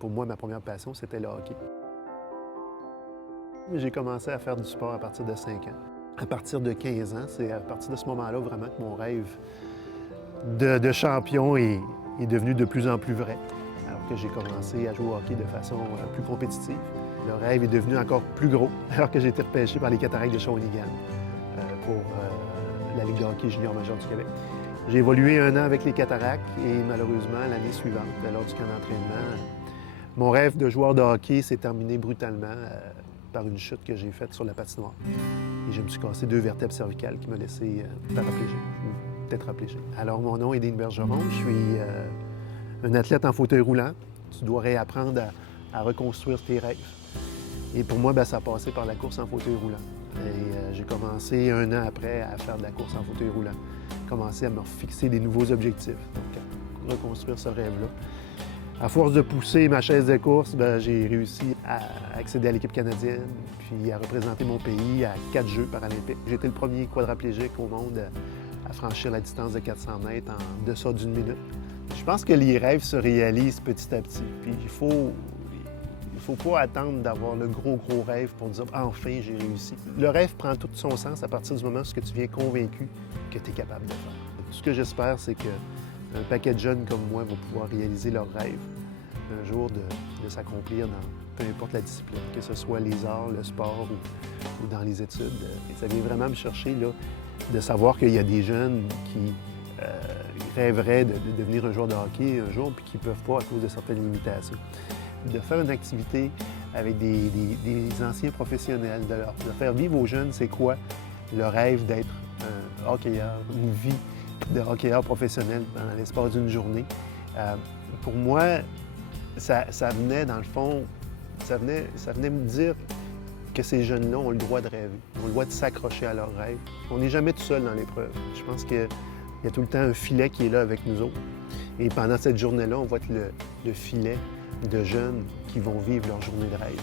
Pour moi, ma première passion, c'était le hockey. J'ai commencé à faire du sport à partir de 5 ans. À partir de 15 ans, c'est à partir de ce moment-là vraiment que mon rêve de champion est devenu de plus en plus vrai. Alors que j'ai commencé à jouer au hockey de façon plus compétitive. Le rêve est devenu encore plus gros alors que j'ai été repêché par les Cataractes de Shawinigan pour la Ligue de hockey junior majeur du Québec. J'ai évolué 1 an avec les Cataractes et malheureusement, l'année suivante, lors du camp d'entraînement, mon rêve de joueur de hockey s'est terminé brutalement par une chute que j'ai faite sur la patinoire. Et je me suis cassé 2 vertèbres cervicales qui m'ont laissé paraplégique ou tétraplégique. Alors, mon nom est Dean Bergeron. Je suis un athlète en fauteuil roulant. Tu dois réapprendre à reconstruire tes rêves. Et pour moi, ça a passé par la course en fauteuil roulant. Et j'ai commencé 1 an après à faire de la course en fauteuil roulant. Commencé à me fixer des nouveaux objectifs. Donc, reconstruire ce rêve-là. À force de pousser ma chaise de course, j'ai réussi à accéder à l'équipe canadienne, puis à représenter mon pays à 4 Jeux paralympiques. J'ai été le premier quadraplégique au monde à franchir la distance de 400 mètres en deçà d'1 minute. Je pense que les rêves se réalisent petit à petit. Puis il faut pas attendre d'avoir le gros rêve pour dire « enfin, j'ai réussi ». Le rêve prend tout son sens à partir du moment où tu viens convaincu que tu es capable de faire. Tout ce que j'espère, c'est qu'un paquet de jeunes comme moi vont pouvoir réaliser leurs rêves un jour de s'accomplir dans peu importe la discipline, que ce soit les arts, le sport ou dans les études. Et ça vient vraiment me chercher là, de savoir qu'il y a des jeunes qui rêveraient de devenir un joueur de hockey un jour puis qui ne peuvent pas à cause de certaines limitations. De faire une activité avec des anciens professionnels, de faire vivre aux jeunes c'est quoi le rêve d'être un hockeyeur, une vie de hockeyeur professionnel dans l'espace d'une journée. Pour moi, ça venait, dans le fond, ça venait me dire que ces jeunes-là ont le droit de rêver, ont le droit de s'accrocher à leurs rêves. On n'est jamais tout seul dans l'épreuve. Je pense qu'il y a tout le temps un filet qui est là avec nous autres. Et pendant cette journée-là, on va être le filet de jeunes qui vont vivre leur journée de rêve.